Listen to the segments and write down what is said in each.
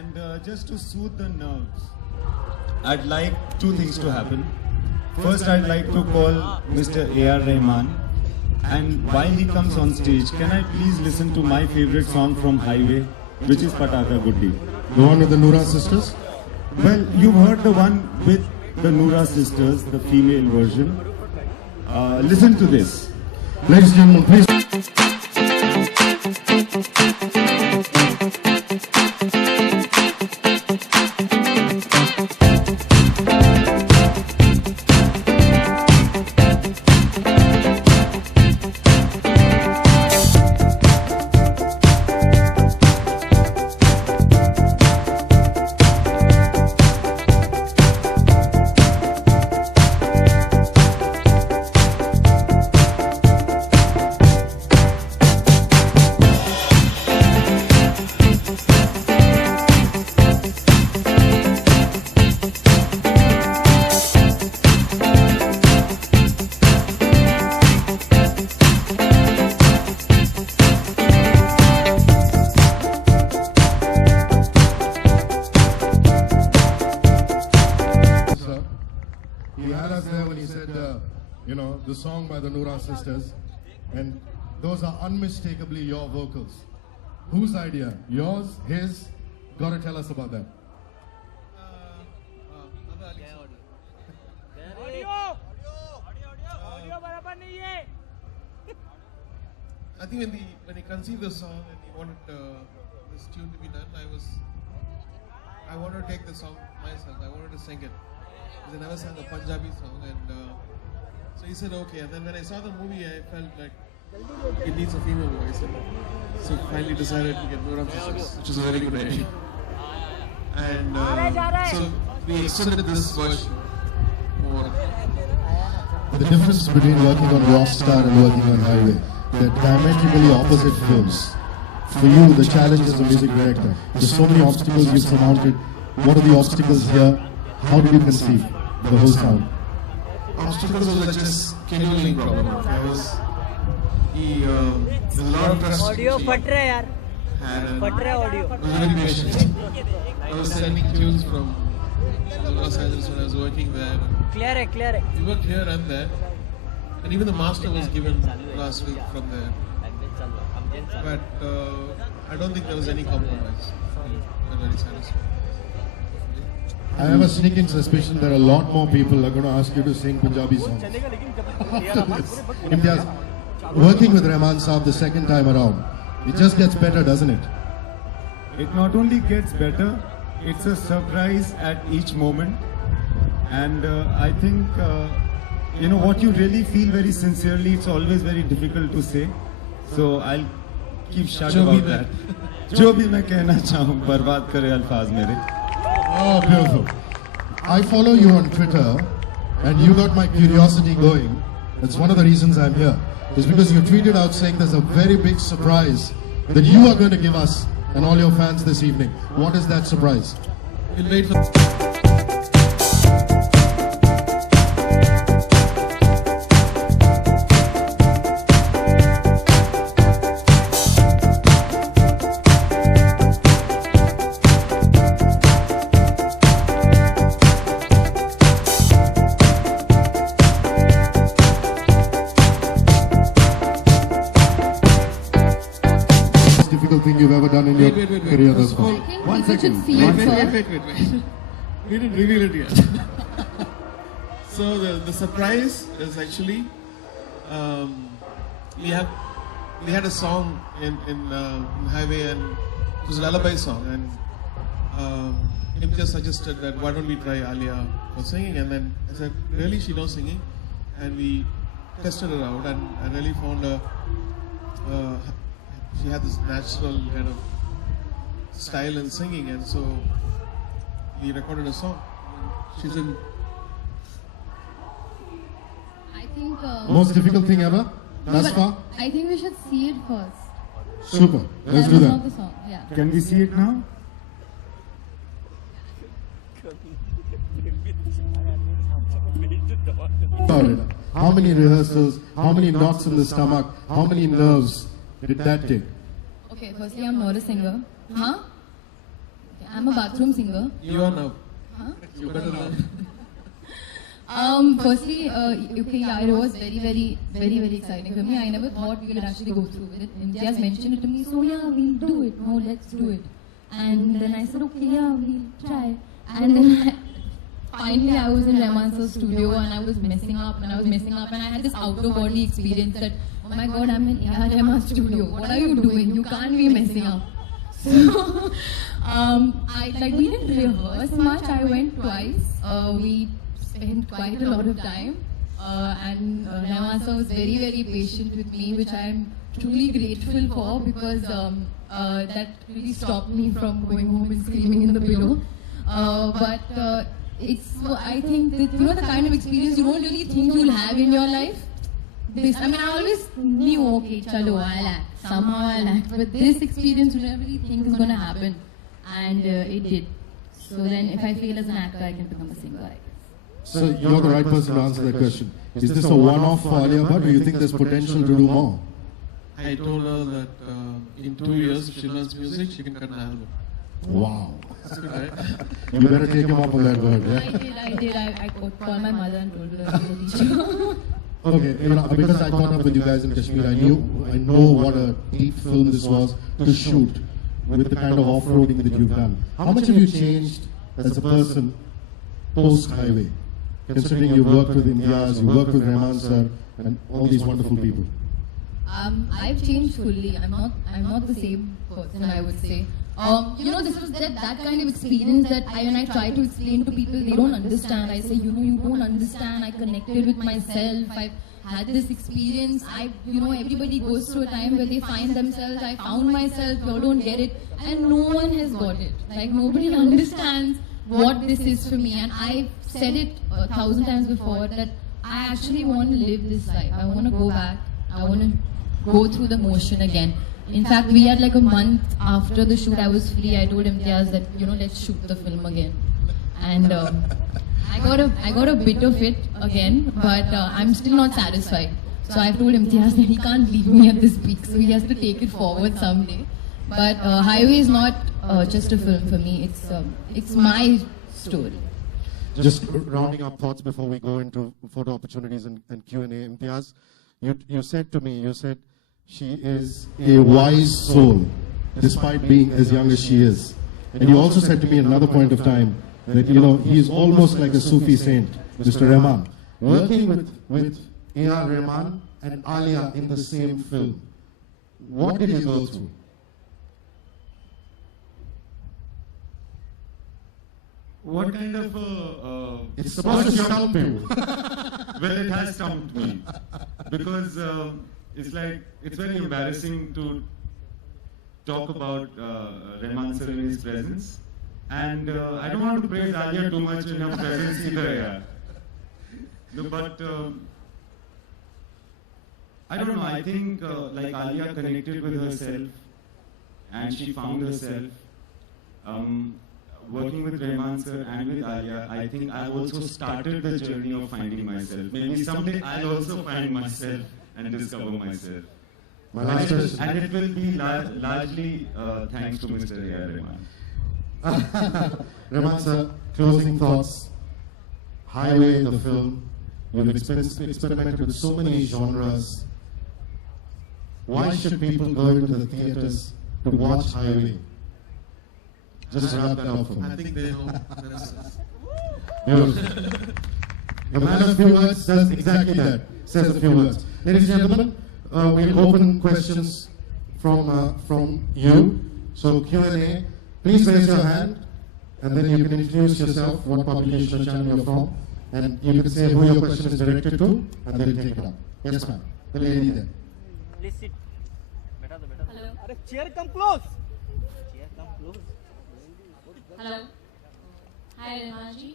And just to soothe the nerves, I'd like two things to happen. First, I'd like to call Mr. A.R. Rahman. And while he comes on stage, can I please listen to my favorite song from Highway, which is Pataka Guddi? The one with the Noora sisters? Well, you've heard the one with the Noora sisters, the female version. Listen to this. Ladies and gentlemen, please. He had us there when he said, the song by the Noora sisters, and those are unmistakably your vocals. Whose idea? Yours? His? Gotta tell us about that. I think when he conceived the song and he wanted this tune to be done, I wanted to take the song myself. I wanted to sing it. Because I never sang a Punjabi song, and so he said okay. And then when I saw the movie, I felt like it needs a female voice. And so finally decided to get Noora sisters, which is a very good idea. And so we extended this version more. The difference between working on Rockstar and working on Highway, they're diametrically opposite films. For you, the challenge as a music director, there's so many obstacles you've surmounted. What are the obstacles here? How did you conceive the whole sound? Obstacles was like just scheduling problem. There's a lot of trust. Audio फट रहा है यार. फट रहा है audio. I was very patient. I was sending tunes from Los Angeles when I was working there. Clear है. We worked here and there, and even the master was given last week from there. But I don't think there was any compromise. I'm very satisfied. I have a sneaking suspicion that a lot more people are going to ask you to sing Punjabi songs. Imtiaz, working with Rahman Saab the second time around, it just gets better, doesn't it? It not only gets better, it's a surprise at each moment. And I think, what you really feel very sincerely, it's always very difficult to say. So I'll keep shut about that. जो भी मैं कहना चाहूँ बर्बाद करे अल्फाज मेरे. Oh, beautiful. I follow you on Twitter, and you got my curiosity going. That's one of the reasons I'm here. It's because you tweeted out saying there's a very big surprise that you are going to give us and all your fans this evening. What is that surprise? We'll wait for. Difficult thing you've ever done in your career thus far? One second. Wait. We didn't reveal it yet. So the surprise is actually we had a song in Highway, and it was a lullaby song, and him just suggested that why don't we try Alia for singing, and then I said really she knows singing, and we tested her out, and I really found her. She had this natural kind of style in singing, and so we recorded a song. She's in. I think. Most difficult thing ever? Thus far? I think we should see it first. Super. Let's do that. The song. Yeah. Can we see it now? How many rehearsals? How many knots in the stomach? How many nerves did that take? Okay, firstly, I'm not a singer. Huh? Okay, I'm a bathroom singer. You are now. Huh? You better learn. Firstly, okay, yeah, it was very exciting for me. I never thought we would actually go through with it. Imtiaz mentioned it to me, so yeah, we'll do it. No, let's do it. And then I said, okay, yeah, we'll try. And then finally I was in Rahman sir's studio and I was messing up and I had this out of body experience that, oh my god, I'm in A.R. Rahman's studio. What are you doing? You can't be messing up. So, we didn't rehearse much. I went twice. We spent quite a lot of time. And Rahman sir was very patient with me, which I am truly grateful for, because that really stopped me from going home and screaming in the pillow. I think that, the kind of experience you don't really think you'll have in your life. I always knew, okay, chalo, I'll act. Somehow I'll act. But this experience you never really think is going to happen. And it did. So then if I fail as an actor, I can become a singer, I guess. So you're the right person to answer that question. Is this a one-off for Alia Bhatt, or do you think there's potential to do more? I told her that in 2 years, if she learns music, she can cut an album. Wow. That's good, right? You better take him up on that word, yeah? I did. I called my mother and told her that I'm a teacher. Okay, because I caught up with you guys in Kashmir, I know what a deep film this was to shoot with the kind of off-roading that you've done. How much have you changed as a person post-highway? Considering you worked with Imtiaz, you worked with Rahman sir, and all these wonderful people. I've changed fully. I'm not the same person, I would say. This was that kind of experience that when I try to explain to people, they don't understand. I say, you don't understand. I connected with myself. I've had this experience. Everybody goes through a time where they find themselves. I found myself. You don't get it, and no one has got it. Like, nobody understands what this is for me. And I've said it 1,000 times before that I actually want to live this life. I want to go back. I want to go through the motion again. In fact, we had like a month after the shoot, I was free. I told Imtiaz that, let's shoot the film again. And I got a bit of it again, but I'm still not satisfied. So I've told Imtiaz that he can't leave me at this peak, so he has to take it forward someday. But Highway is not just a film for me, it's my story. Just rounding up thoughts before we go into photo opportunities and Q&A, Imtiaz, you said to me, she is a wise soul, despite being as young as she is. And you also said to me at another point of time that, he is almost like a Sufi saint, Mr. Rahman. Working with A.R. Rahman and Alia in the same film, what did you go through? What kind of It's supposed to stump you. Well, it has stumped me. Because it's very embarrassing to talk about Rahman sir in his presence. And I don't want to praise Alia too much in her presence either, yeah. No, but I don't know, I think Alia connected with herself and she found herself. Working with Rahman sir and with Alia, I think I also started the journey of finding myself. Maybe someday I'll also find myself and discover myself. My last question. And it will be largely thanks to Mr. A.R. Rahman. Rahman sir, closing thoughts. Highway, the film. You've experimented with so many genres. Why should people go into the theatres to watch Highway? Just wrap that up for me. I think they know the rest. Beautiful. The man of few words does exactly that. Says a few words. Ladies and gentlemen, we'll open questions from you. So Q&A, please raise your hand, and then you can introduce yourself, what publication or channel you're from, and you can say who your question is directed to, and then take it up. Yes, ma'am. The lady there. Please sit. Hello. Are chair come close. Chair come close. Hello hi Rahman ji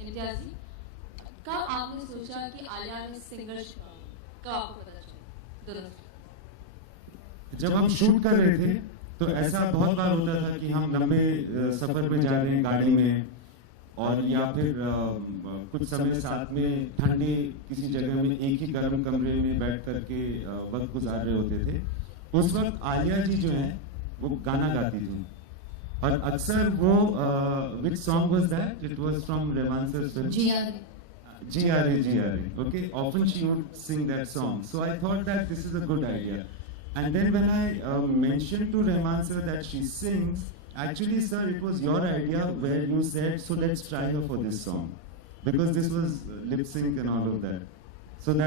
Imtiaz ji कब आपने सोचा कि आलिया ने singer कब आपको पता चला जब हम शूट कर रहे थे तो ऐसा बहुत बार होता था कि हम लंबे सफर पे जा रहे हैं गाड़ी में और या फिर कुछ समय साथ में ठंडे किसी जगह में एक ही गर्म कमरे में बैठ करके वक्त गुजार रहे होते थे। उस वक्त आलिया जी जो है वो गाना गाती थी और अक्सर वो which song was that? It was from Rehan sir's film. GRA. Okay, often she would sing that song. So I thought that this is a good idea. And then when I mentioned to Rehan sir that she sings, actually, sir, it was your idea where you said, so let's try her for this song. Because this was lip sync and all of that. So that